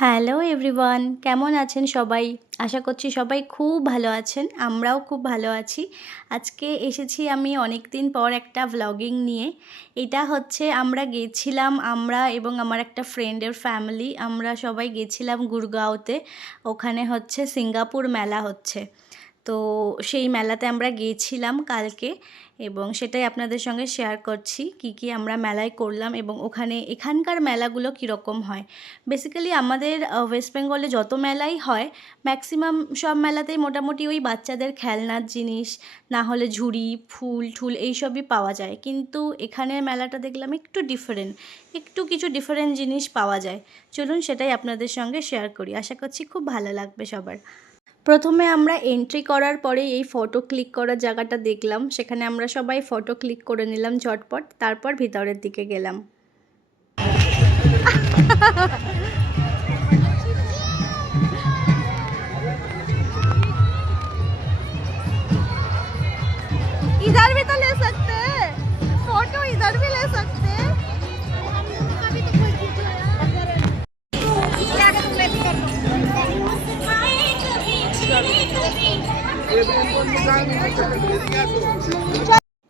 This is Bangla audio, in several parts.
হ্যালো এভরিওয়ান, কেমন আছেন সবাই? আশা করছি সবাই খুব ভালো আছেন। আমরাও খুব ভালো আছি। আজকে এসেছি আমি অনেক দিন পর একটা ভ্লগিং নিয়ে। এটা হচ্ছে আমরা এবং আমার একটা ফ্রেন্ডের ফ্যামিলি আমরা সবাই গেছিলাম গুরগাঁওতে। ওখানে হচ্ছে সিঙ্গাপুর মেলা হচ্ছে। তো সেই মেলাতে আমরা গিয়েছিলাম কালকে এবং সেটাই আপনাদের সঙ্গে শেয়ার করছি কি আমরা মেলায় করলাম এবং এখানকার মেলাগুলো কীরকম হয়। বেসিক্যালি আমাদের ওয়েস্ট বেঙ্গলে যত মেলাই হয় ম্যাক্সিমাম সব মেলাতেই মোটামুটি ওই বাচ্চাদের খেলনার জিনিস না হলে ঝুড়ি ফুল ঠুল এইসবই পাওয়া যায়, কিন্তু এখানের মেলাটা দেখলাম একটু কিছু ডিফারেন্ট জিনিস পাওয়া যায়। চলুন সেটাই আপনাদের সঙ্গে শেয়ার করি, আশা করছি খুব ভালো লাগবে সবার। প্রথমে আমরা এন্ট্রি করার পরে এই ফটো ক্লিক করার জায়গাটা দেখলাম, সেখানে আমরা সবাই ফটো ক্লিক করে নিলাম ঝটপট, তারপর ভিতরের দিকে গেলাম। इधर भी तो ले सकते हैं फोटो, इधर भी ले सकते हैं।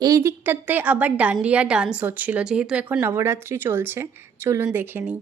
এই দিকটাতে আবার ডান্ডিয়া ডান্স হচ্ছিল, যেহেতু এখন নবরাত্রি চলছে। চলুন দেখে নিই।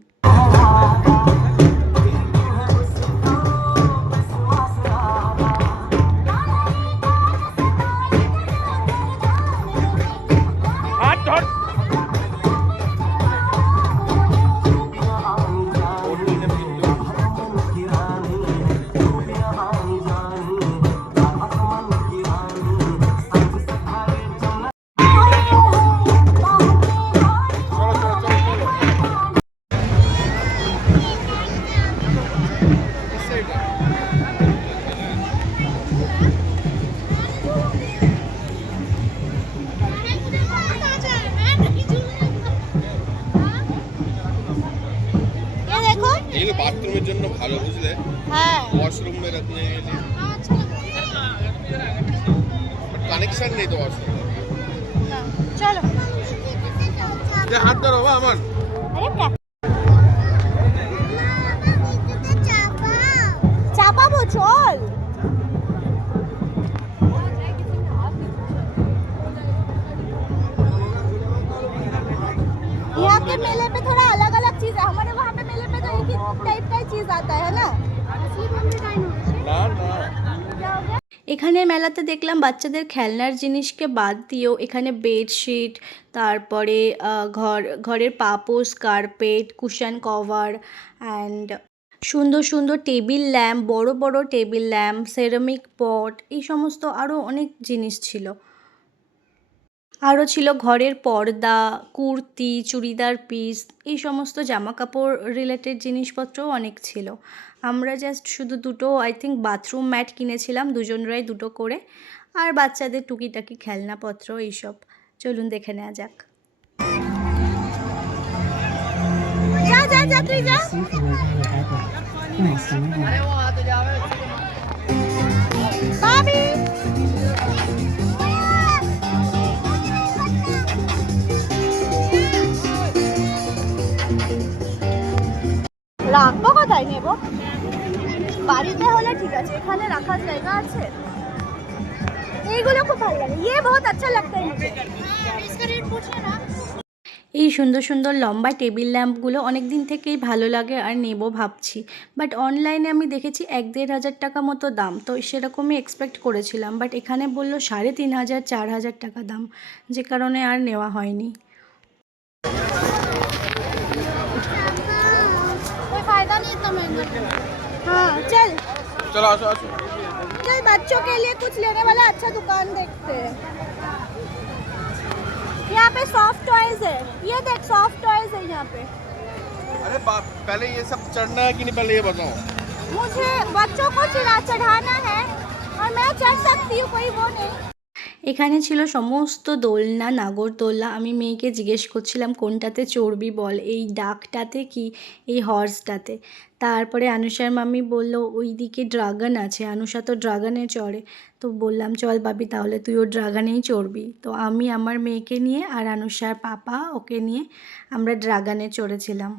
এগুলো বাথরুমের জন্য ভালো, বুঝলে? হ্যাঁ, ওয়াশরুম में रखने के लिए কানেকশন নেই তো ওয়াশরুম। না চলো, যে হাত ধরো বাবা আমার। আরে চাপাবো, চল। यहाँ के मेले पे थोड़ा अलग अलग चीज है, हमारे वहाँ पे मेले पे तो एक ही टाइप का चीज आता है ना। এখানে মেলাতে দেখলাম বাচ্চাদের খেলনার জিনিসকে বাদ দিয়েও এখানে বেডশিট, তারপরে ঘরের পাপোশ, কার্পেট, কুশন কভার অ্যান্ড সুন্দর সুন্দর টেবিল ল্যাম্প, বড় বড় টেবিল ল্যাম্প, সেরামিক পট, এই সমস্ত আরও অনেক জিনিস ছিল। আরও ছিল ঘরের পর্দা, কুর্তি, চুড়িদার পিস, এই সমস্ত জামাকাপড় রিলেটেড জিনিসপত্রও অনেক ছিল। আমরা জাস্ট শুধু দুটো বাথরুম ম্যাট কিনেছিলাম, দুজনরাই দুটো করে, আর বাচ্চাদের টুকিটাকি খেলনাপত্র এইসব। চলুন দেখে নেওয়া যাক। রাখবো কোথায় নেব? বাড়িতে হলে ঠিক আছে, এখানে রাখার জায়গা আছে। এইগুলো খুব ভালো লাগে, ये बहुत अच्छा लगता है मुझे। इसका रेट पूछिए ना। এই সুন্দর সুন্দর লম্বা টেবিল ল্যাম্পগুলো অনেক দিন থেকেই ভালো লাগে আর নেব ভাবছি, বাট অনলাইনে আমি দেখেছি 1-1.5 টাকা মতো দাম, তো সেরকমই এক্সপেক্ট করেছিলাম, বাট এখানে বললো 3,500-4,000 টাকা দাম, যে কারণে আর নেওয়া হয়নি। कोई फायदा नहीं इतना महंगा। हाँ चल चलो आसो आसो। चल, बच्चों के लिए कुछ लेने वाला अच्छा दुकान देखते हैं। यहाँ पे सॉफ्ट टॉयज है, ये देख सॉफ्ट टॉयज है यहाँ पे। अरे पहले ये सब चढ़ना है कि नहीं, पहले ये बताओ। मुझे बच्चों को चढ़ाना है और मैं चढ़ सकती हूँ, कोई वो नहीं। এখানে ছিল সমস্ত দোলনা, নাগরদোলনা। আমি মেয়েকে জিজ্ঞেস করছিলাম কোনটাতে চড়বি বল, এই ডাকটাতে কি এই হর্সটাতে। তারপরে আনুষার মাম্মি বলল ওই দিকে ড্রাগন আছে, আনুষা তো ড্রাগনে চড়ে। তো বললাম চল বাবি তাহলে তুইও ড্রাগনেই চড়বি। তো আমি আমার মেয়েকে নিয়ে আর আনুষার পাপা ওকে নিয়ে আমরা ড্রাগনে চড়েছিলাম।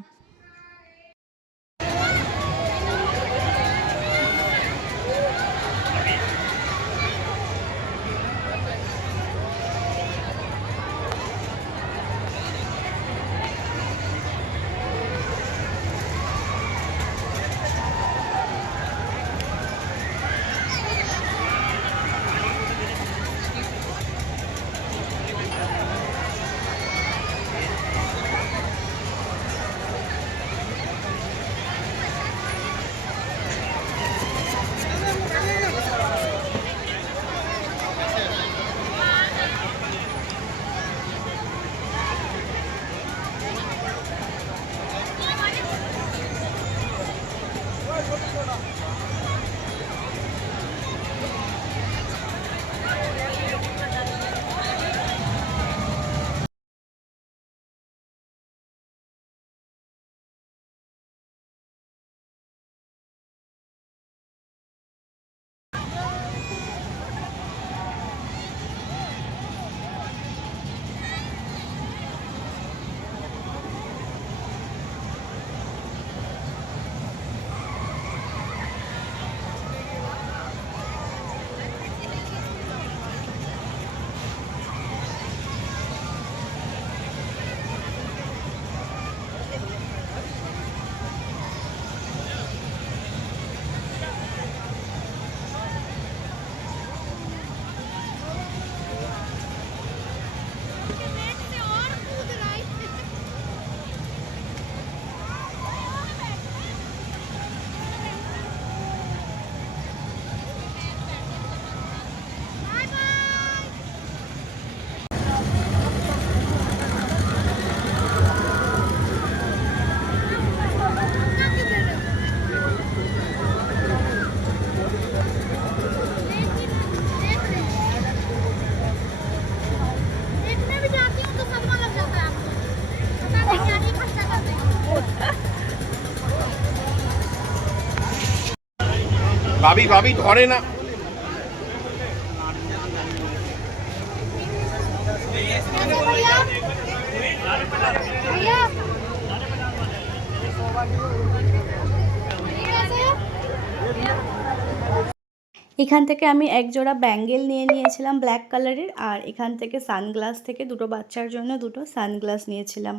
ভাবি ভাবি ধরে না। भैया भैया এখান থেকে আমি এক জোড়া ব্যাঙ্গেল নিয়ে নিয়েছিলাম ব্ল্যাক কালারের, আর এখান থেকে সানগ্লাস থেকে দুটো বাচ্চার জন্য দুটো সানগ্লাস নিয়েছিলাম।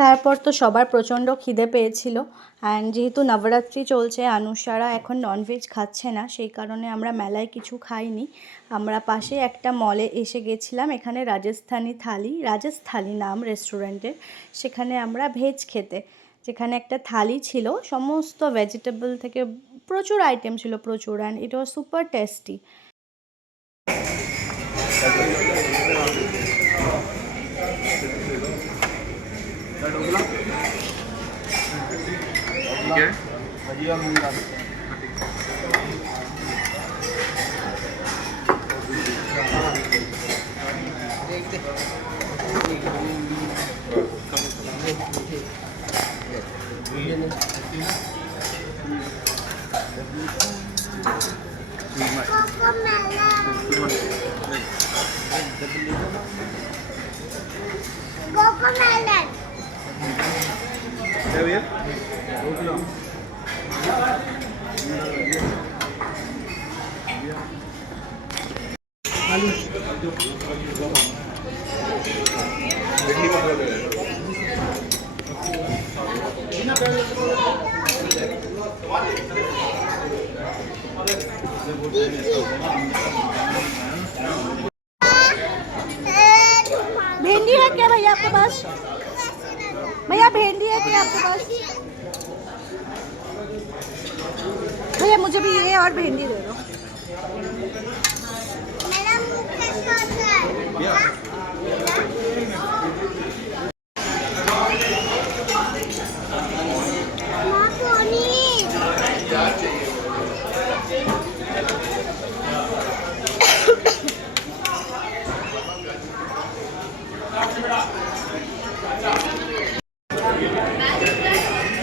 তারপর তো সবার প্রচণ্ড খিদে পেয়েছিল, অ্যান্ড যেহেতু নবরাত্রি চলছে আনুষারা এখন ননভেজ খাচ্ছে না, সেই কারণে আমরা মেলায় কিছু খাইনি। আমরা পাশে একটা মলে এসে গেছিলাম, এখানে রাজস্থালি নাম রেস্টুরেন্টের, সেখানে আমরা ভেজ খেতে। যেখানে একটা থালি ছিল সমস্ত ভেজিটেবল থেকে, প্রচুর আইটেম ছিল প্রচুর, and it was super tasty. Cocomelon. भिंडी है क्या भैया आपके पास? भैया भिंडी है क्या आपके पास? भैया मुझे भी ये और भिंडी दे दो। मेरा मुंह कैसा होता है? माँ सोनी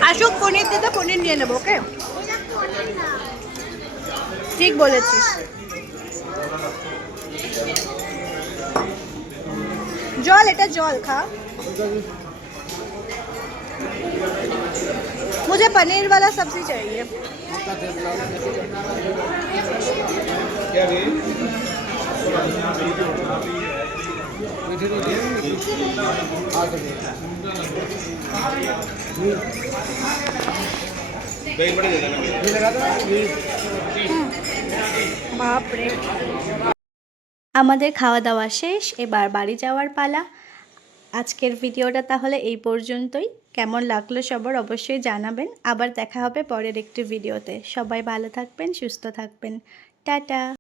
আশুক পনির দিতে পনির নিয়ে নেবো, ওকে? এটা পনির না ঠিক বলেছিস। জল, এটা জল খা। मुझे पनीर वाला सब्जी चाहिए। বাপরে, আমাদের খাওয়া দাওয়া শেষ, এবার বাড়ি যাওয়ার পালা। আজকের ভিডিওটা তাহলে এই পর্যন্তই। কেমন লাগলো সবার অবশ্যই জানাবেন। আবার দেখা হবে পরের একটি ভিডিওতে। সবাই ভালো থাকবেন, সুস্থ থাকবেন। টাটা।